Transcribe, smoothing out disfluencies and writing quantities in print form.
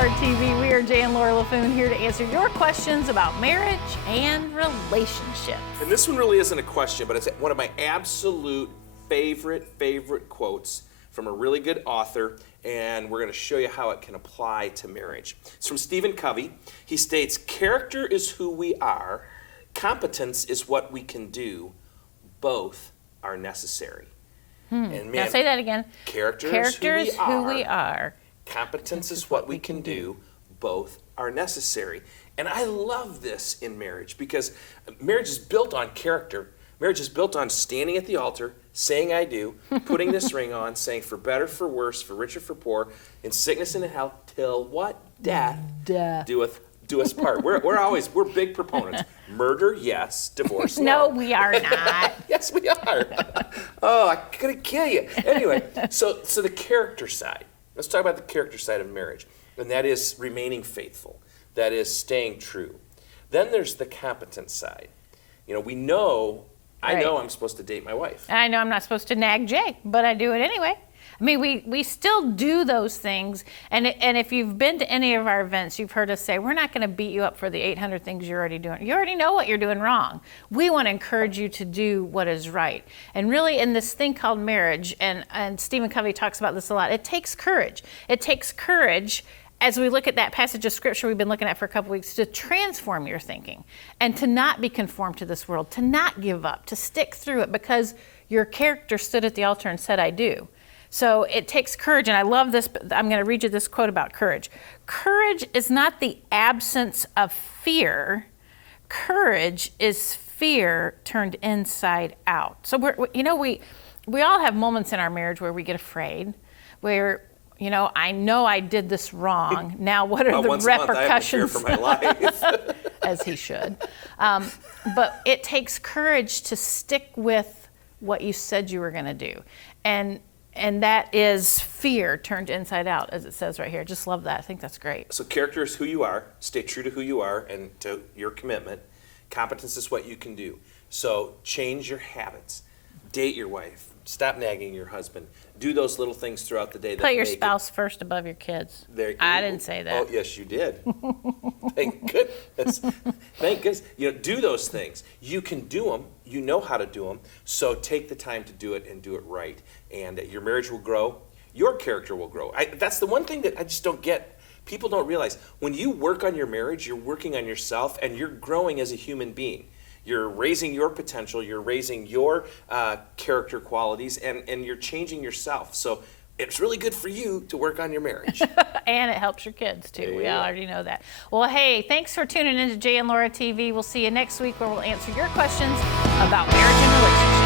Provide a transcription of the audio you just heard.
Laura TV. We are Jay and Laura LaFoon here to answer your questions about marriage and relationships. And this one really isn't a question, but it's one of my absolute favorite quotes from a really good author, and we're going to show you how it can apply to marriage. It's from Stephen Covey. He states, "Character is who we are. Competence is what we can do. Both are necessary." And man, Now say that again. Character is who we are. Competence is what we can do. Both are necessary. And I love this in marriage because marriage is built on character. Marriage is built on standing at the altar, saying I do, putting this ring on, saying for better, for worse, for richer, for poor, in sickness and in health, till what? Death do us part. We're big proponents. Murder, yes. Divorce, no. No, we are not. Yes, we are. Oh, I'm gonna kill you. Anyway, so the character side. Let's talk about the character side of marriage, and that is remaining faithful. That is staying true. Then there's the competence side. You know, we know. I know I'm supposed to date my wife. I know I'm not supposed to nag Jake, but I do it anyway. I mean, we still do those things, and if you've been to any of our events, you've heard us say, we're not going to beat you up for the 800 things you're already doing. You already know what you're doing wrong. We want to encourage you to do what is right. And really, in this thing called marriage, and Stephen Covey talks about this a lot, it takes courage. It takes courage, as we look at that passage of scripture we've been looking at for a couple weeks, to transform your thinking and to not be conformed to this world, to not give up, to stick through it because your character stood at the altar and said, I do. So it takes courage, and I love this. I'm going to read you this quote about courage. Courage is not the absence of fear. Courage is fear turned inside out. So we all have moments in our marriage where we get afraid, where I know I did this wrong. Now, what are the repercussions? Once a month, I have to fear for my life. As he should. But it takes courage to stick with what you said you were going to do. And that is fear turned inside out, as it says right here. Just love that. I think that's great. So character is who you are. Stay true to who you are and to your commitment. Competence is what you can do. So change your habits. Date your wife. Stop nagging your husband. Do those little things throughout the day. Put your spouse first above your kids. I didn't say that. Oh, yes, you did. Thank goodness. Thank goodness. Do those things. You can do them. You know how to do them. So take the time to do it and do it right. And your marriage will grow. Your character will grow. That's the one thing that I just don't get. People don't realize. When you work on your marriage, you're working on yourself, and you're growing as a human being. You're raising your potential, you're raising your character qualities, and you're changing yourself. So it's really good for you to work on your marriage. And it helps your kids, too. Yeah. We already know that. Well, hey, thanks for tuning in to Jay and Laura TV. We'll see you next week where we'll answer your questions about marriage and relationships.